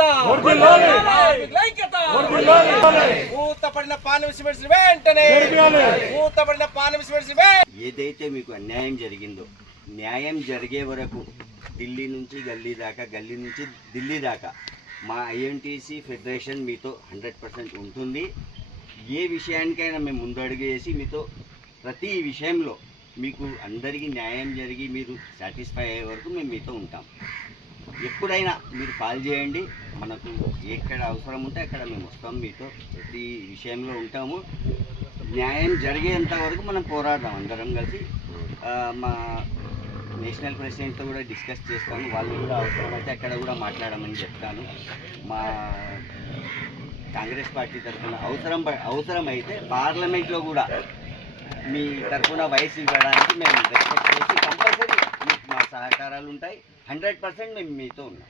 ఐక్యత! ఐక్యత. మూతపడిన పాన వెంటనే. మూతపడిన పాన ఏదైతే మీకు అన్యాయం జరిగిందో న్యాయం జరిగే వరకు ఢిల్లీ నుంచి గల్లీ దాకా గల్లీ నుంచి ఢిల్లీ దాకా మా ఐఎన్టీసీ ఫెడరేషన్ మీతో హండ్రెడ్ పర్సెంట్ ఉంటుంది. ఏ విషయానికైనా మేము ముందడుగు వేసి మీతో ప్రతి విషయంలో మీకు అందరికీ న్యాయం జరిగి మీరు సాటిస్ఫై అయ్యే వరకు మేము మీతో ఉంటాం. ఎప్పుడైనా మీరు కాల్ చేయండి. మనకు ఎక్కడ అవసరం ఉంటే అక్కడ మేము వస్తాం. మీతో ప్రతి విషయంలో ఉంటాము. న్యాయం జరిగేంత వరకు మనం పోరాడదాం అందరం కలిసి. మా నేషనల్ ప్రెసిడెంట్తో కూడా డిస్కస్ చేస్తాను. వాళ్ళు కూడా అవసరమైతే అక్కడ కూడా మాట్లాడమని చెప్తాను. మా కాంగ్రెస్ పార్టీ తరఫున అవసరం అవసరమైతే పార్లమెంట్లో కూడా మీ తరఫున వయసు ఇవ్వడానికి మేము రెస్పెక్ట్ చేసి సహకారాలు ఉంటాయి హండ్రెడ్ పర్సెంట్ మేము మీతో ఉన్నాం.